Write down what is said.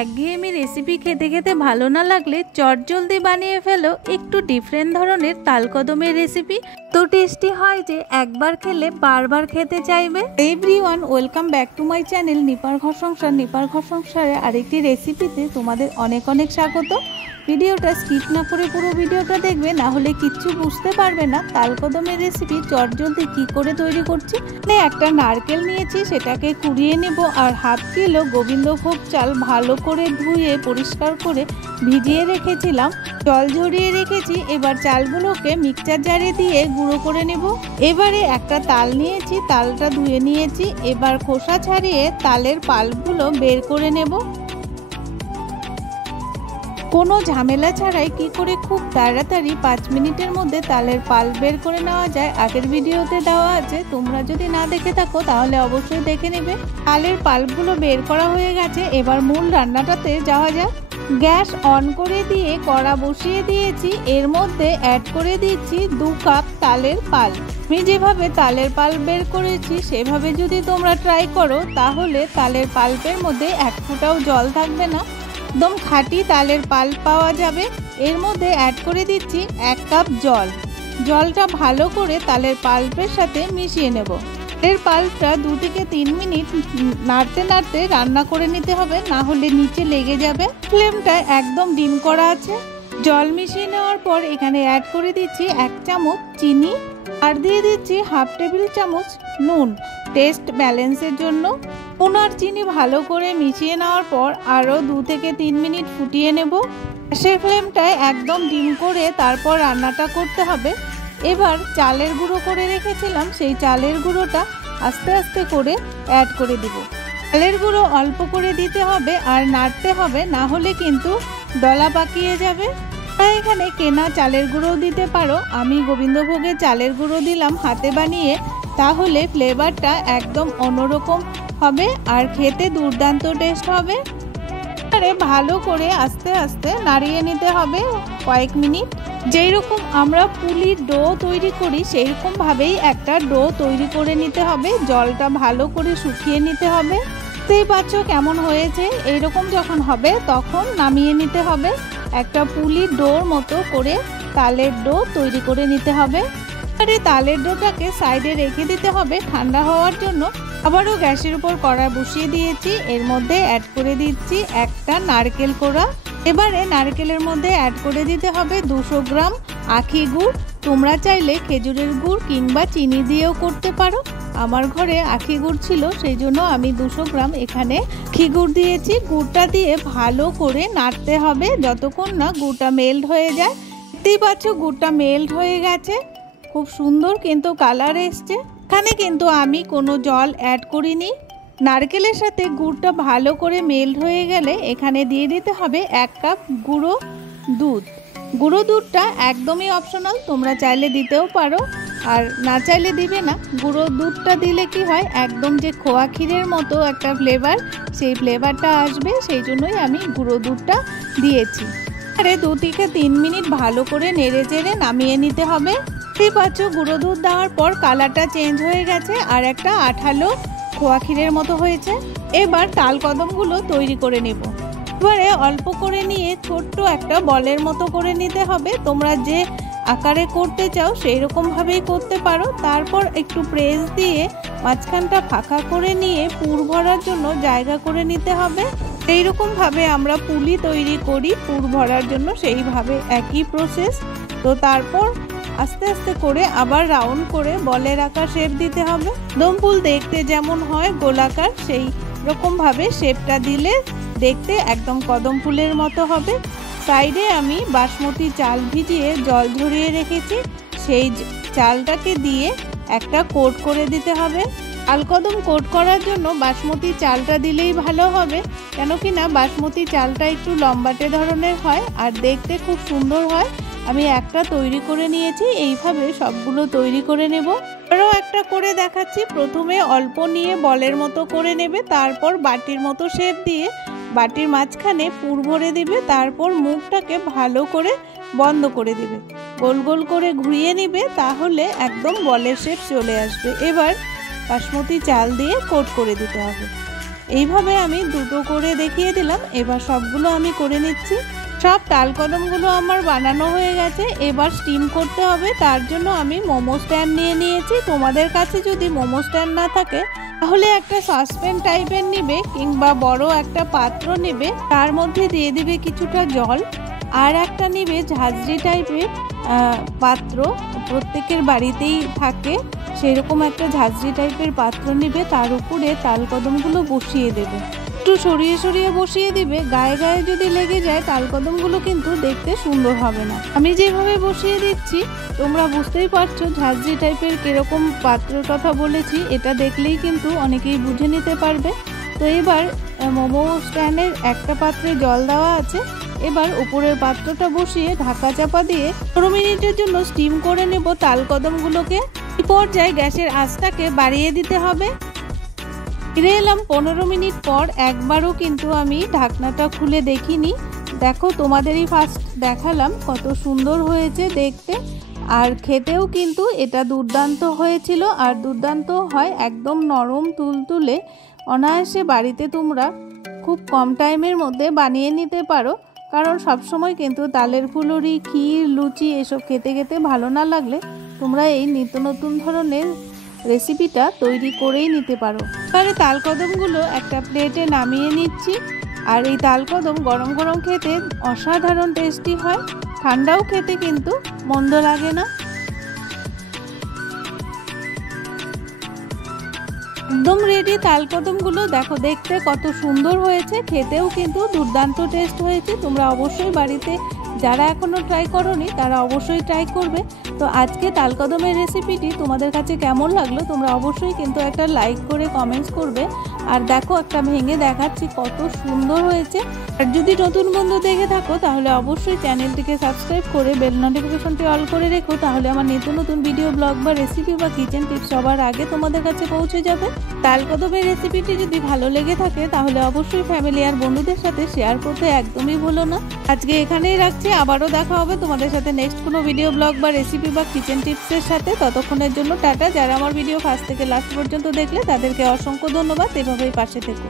একঘেয়েমি রেসিপি খেতে খেতে ভালো না লাগলে চটজলদি বানিয়ে ফেলো একটু ডিফারেন্ট ধরনের তালকদমের রেসিপি। তো টেস্টি হয় যে একবার খেলে বারবার খেতে চাইবে। Everyone, welcome back to my channel নিপার ঘর সংসার। নিপার ঘর সংসারে আরেকটি রেসিপিতে তোমাদের অনেক অনেক স্বাগত। ভিডিওটা স্কিপ না করে পুরো ভিডিওটা দেখবে, না হলে কিচ্ছু বুঝতে পারবে না তালকদমের রেসিপি চটজলদি কি করে তৈরি করছি। একটা নারকেল নিয়েছি, সেটাকে কুড়িয়ে নেব। আর হাফ কিলো গোবিন্দভোগ চাল ভালো করে ধুয়ে পরিষ্কার করে ভিজিয়ে রেখেছিলাম, জল ঝরিয়ে রেখেছি। এবার চালগুলোকে মিক্সচার জারে দিয়ে গুঁড়ো করে নেব। এবারে একটা তাল নিয়েছি, তালটা ধুয়ে নিয়েছি। এবার খোসা ছাড়িয়ে তালের পাল্পগুলো বের করে নেব। কোনো ঝামেলা ছাড়াই কি করে খুব তাড়াতাড়ি 5 মিনিটের মধ্যে তালের পাল্প বের করে নেওয়া যায় আগের ভিডিওতে দেওয়া আছে, তোমরা যদি না দেখে থাকো তাহলে অবশ্যই দেখে নেবে। তালের পাল্পগুলো বের করা হয়ে গেছে, এবার মূল রান্নাটাতে যাওয়া যাক। গ্যাস অন করে দিয়ে কড়া বসিয়ে দিয়েছি, এর মধ্যে অ্যাড করে দিচ্ছি 2 কাপ তালের পাল্প। আমি যেভাবে তালের পাল্প বের করেছি সেভাবে যদি তোমরা ট্রাই করো তাহলে তালের পাল্পের মধ্যে এক ফোঁটাও জল থাকবে না, একদম খাঁটি তালের পাল্প পাওয়া যাবে। এর মধ্যে অ্যাড করে দিচ্ছি 1 কাপ জল। জলটা ভালো করে তালের পাল্পের সাথে মিশিয়ে নেব। এর পাল্পটা 2 থেকে 3 মিনিট নাড়তে নাড়তে রান্না করে নিতে হবে, না হলে নিচে লেগে যাবে। ফ্লেমটা একদম ডিম করা আছে। জল মিশিয়ে নেওয়ার পর এখানে অ্যাড করে দিচ্ছি 1 চামচ চিনি, আর দিয়ে দিচ্ছি হাফ টেবিল চামচ নুন টেস্ট ব্যালেন্সের জন্য। নুন আর চিনি ভালো করে মিশিয়ে নেওয়ার পর আরও 2 থেকে 3 মিনিট ফুটিয়ে নেব। সেই ফ্লেমটায় একদম ডিম করে তারপর রান্নাটা করতে হবে। এবার চালের গুঁড়ো করে রেখেছিলাম, সেই চালের গুঁড়োটা আস্তে আস্তে করে অ্যাড করে দিব। চালের গুঁড়ো অল্প করে দিতে হবে আর নাড়তে হবে, না হলে কিন্তু দলা পাকিয়ে যাবে। তাই এখানে কেনা চালের গুঁড়ো দিতে পারো, আমি গোবিন্দভোগের চালের গুঁড়ো দিলাম হাতে বানিয়ে, তাহলে ফ্লেভারটা একদম অন্যরকম হবে আর খেতে দুর্দান্ত টেস্ট হবে। আরে ভালো করে আস্তে আস্তে নাড়িয়ে নিতে হবে কয়েক মিনিট। যেই রকম আমরা পুলির ডো তৈরি করি সেই রকম ভাবেই একটা ডো তৈরি করে নিতে হবে। জলটা ভালো করে শুকিয়ে নিতে হবে। দেখতেই পাচ্ছ কেমন হয়েছে। এইরকম যখন হবে তখন নামিয়ে নিতে হবে। একটা পুলির ডোর মতো করে তালের ডো তৈরি করে নিতে হবে। আর এই তালের ডোটাকে সাইডে রেখে দিতে হবে ঠান্ডা হওয়ার জন্য। আবারও গ্যাসের উপর কড়া বসিয়ে দিয়েছি, এর মধ্যে অ্যাড করে দিচ্ছি একটা নারকেল কোড়া। এবারে নারকেলের মধ্যে অ্যাড করে দিতে হবে 200 গ্রাম আখি গুড়। তোমরা চাইলে খেজুরের গুড় কিংবা চিনি দিয়েও করতে পারো। আমার ঘরে আখি গুড় ছিল, সেই জন্য আমি 200 গ্রাম এখানে আখি গুড় দিয়েছি। গুড়টা দিয়ে ভালো করে নাড়তে হবে যতক্ষণ না গুড়টা মেল্ট হয়ে যায়। দেখতেই পাচ্ছ গুড়টা মেল্ট হয়ে গেছে, খুব সুন্দর কিন্তু কালার এসছে। এখানে কিন্তু আমি কোনো জল অ্যাড করিনি। নারকেলের সাথে গুড়টা ভালো করে মেল্ট হয়ে গেলে এখানে দিয়ে দিতে হবে 1 কাপ গুঁড়ো দুধ। গুঁড়ো দুধটা একদমই অপশনাল, তোমরা চাইলে দিতেও পারো আর না চাইলে দিবে না। গুঁড়ো দুধটা দিলে কি হয়, একদম যে খোয়া ক্ষীরের মতো একটা ফ্লেভার, সেই ফ্লেভারটা আসবে, সেই জন্যই আমি গুঁড়ো দুধটা দিয়েছি। আরে 2 থেকে 3 মিনিট ভালো করে নেড়ে চেড়ে নামিয়ে নিতে হবে। দেখতেই পাচ্ছ গুঁড়ো দুধ দেওয়ার পর কালারটা চেঞ্জ হয়ে গেছে আর একটা আঠালো খোয়া ক্ষীরের মতো হয়েছে। এবার তালকদমগুলো তৈরি করে নেব। এবারে অল্প করে নিয়ে ছোট্ট একটা বলের মতো করে নিতে হবে। তোমরা যে আকারে করতে চাও সেই রকমভাবেই করতে পারো। তারপর একটু প্রেস দিয়ে মাঝখানটা ফাঁকা করে নিয়ে পুর ভরার জন্য জায়গা করে নিতে হবে। এই রকমভাবে আমরা পুলি তৈরি করি পুর ভরার জন্য, সেইভাবে একই প্রসেস। তো তারপর আস্তে আস্তে করে আবার রাউন্ড করে বলের আকার শেপ দিতে হবে। দম ফুল দেখতে যেমন হয় গোলাকার, সেই রকমভাবে শেপটা দিলে দেখতে একদম কদম ফুলের মতো হবে। সাইডে আমি বাসমতি চাল ভিজিয়ে জল ঝরিয়ে রেখেছি, সেই চালটাকে দিয়ে একটা কোট করে দিতে হবে। তালকদম কোট করার জন্য বাসমতি চালটা দিলেই ভালো হবে, কেন কি না বাসমতি চালটা একটু লম্বাটে ধরনের হয় আর দেখতে খুব সুন্দর হয়। আমি একটা তৈরি করে নিয়েছি, এইভাবে সবগুলো তৈরি করে নেব। আরও একটা করে দেখাচ্ছি। প্রথমে অল্প নিয়ে বলের মতো করে নেবে, তারপর বাটির মতো শেপ দিয়ে বাটির মাঝখানে পুর ভরে দিবে, তারপর মুখটাকে ভালো করে বন্ধ করে দিবে, গোল গোল করে ঘুরিয়ে নিবে, তাহলে একদম বলের শেপ চলে আসবে। এবার বাসমতি চাল দিয়ে কোট করে দিতে হবে। এইভাবে আমি দুটো করে দেখিয়ে দিলাম। এবার সবগুলো আমি করে নিচ্ছি। সব তালকদমগুলো আমার বানানো হয়ে গেছে। এবার স্টিম করতে হবে। তার জন্য আমি মোমো স্ট্যান্ড নিয়ে নিয়েছি। তোমাদের কাছে যদি মোমো স্ট্যান্ড না থাকে তাহলে একটা সসপ্যান টাইপের নেবে কিংবা বড় একটা পাত্র নেবে, তার মধ্যে দিয়ে দিবে কিছুটা জল, আর একটা নেবে ঝাঁঝরি টাইপের পাত্র, প্রত্যেকের বাড়িতেই থাকে সেরকম একটা ঝাঁঝরি টাইপের পাত্র নেবে, তার উপরে তালকদমগুলো বসিয়ে দেবে। একটু সরিয়ে সরিয়ে বসিয়ে দিবে, গায়ে গায়ে যদি লেগে যায় তালকদমগুলো কিন্তু দেখতে সুন্দর হবে না। আমি যেভাবে বসিয়ে দিচ্ছি তোমরা বুঝতেই পারছো ঝাঁঝরি টাইপের কিরকম পাত্রের কথা বলেছি, এটা দেখলেই কিন্তু অনেকেই বুঝে নিতে পারবে। তো এবার মোমো স্ট্যান্ডের একটা পাত্রে জল দেওয়া আছে, এবার উপরের পাত্রটা বসিয়ে ঢাকা চাপা দিয়ে 15 মিনিটের জন্য স্টিম করে নেব তালকদমগুলোকে। এই পর্যায়ে গ্যাসের আঁচটাকে বাড়িয়ে দিতে হবে। ফিরে এলাম 15 মিনিট পর। একবারও কিন্তু আমি ঢাকনাটা খুলে দেখিনি। দেখো তোমাদেরই ফার্স্ট দেখালাম কত সুন্দর হয়েছে দেখতে, আর খেতেও কিন্তু এটা দুর্দান্ত হয়েছিল। আর দুর্দান্ত হয়, একদম নরম তুলতুলে, অনায়াসে বাড়িতে তোমরা খুব কম টাইমের মধ্যে বানিয়ে নিতে পারো। কারণ সবসময় কিন্তু তালের ফুলুরি, ক্ষীর, লুচি এসব খেতে খেতে ভালো না লাগলে তোমরা এই নিত্য নতুন ধরনের রেসিপিটা তৈরি করেই নিতে পারো। এবারে তালকদমগুলো একটা প্লেটে নামিয়ে নিচ্ছি। আর এই তালকদম গরম গরম খেতে অসাধারণ টেস্টি হয়, ঠান্ডাও খেতে কিন্তু মন্দ লাগে না। একদম রেডি তালকদমগুলো, দেখো দেখতে কত সুন্দর হয়েছে, খেতেও কিন্তু দুর্দান্ত টেস্ট হয়েছে। তোমরা অবশ্যই বাড়িতে যারা এখনও ট্রাই করোনি তারা অবশ্যই ট্রাই করবে। তো আজকে তালকদমের রেসিপিটি তোমাদের কাছে কেমন লাগলো তোমরা অবশ্যই কিন্তু একটা লাইক করে কমেন্টস করবে। আর দেখো একটা ভেঙে দেখাচ্ছি কত সুন্দর হয়েছে। আর যদি নতুন বন্ধু দেখে থাকো তাহলে অবশ্যই চ্যানেলটিকে সাবস্ক্রাইব করে বেল নোটিফিকেশনটি অল করে রেখো, তাহলে আমার নিত্য নতুন ভিডিও, ব্লগ বা রেসিপি বা কিচেন টিপস সবার আগে তোমাদের কাছে পৌঁছে যাবে। তালকদমের রেসিপিটি যদি ভালো লেগে থাকে তাহলে অবশ্যই ফ্যামিলি আর বন্ধুদের সাথে শেয়ার করতে একদমই ভুলো না। আজকে এখানেই রাখছি, আবারও দেখা হবে তোমাদের সাথে নেক্সট কোনো ভিডিও, ব্লগ বা রেসিপি বা কিচেন টিপসের সাথে। ততক্ষণের জন্য টাটা। যারা আমার ভিডিও ফার্স্ট থেকে লাস্ট পর্যন্ত দেখলে তাদেরকে অসংখ্য ধন্যবাদ। এভাবেই পাশে থেকো।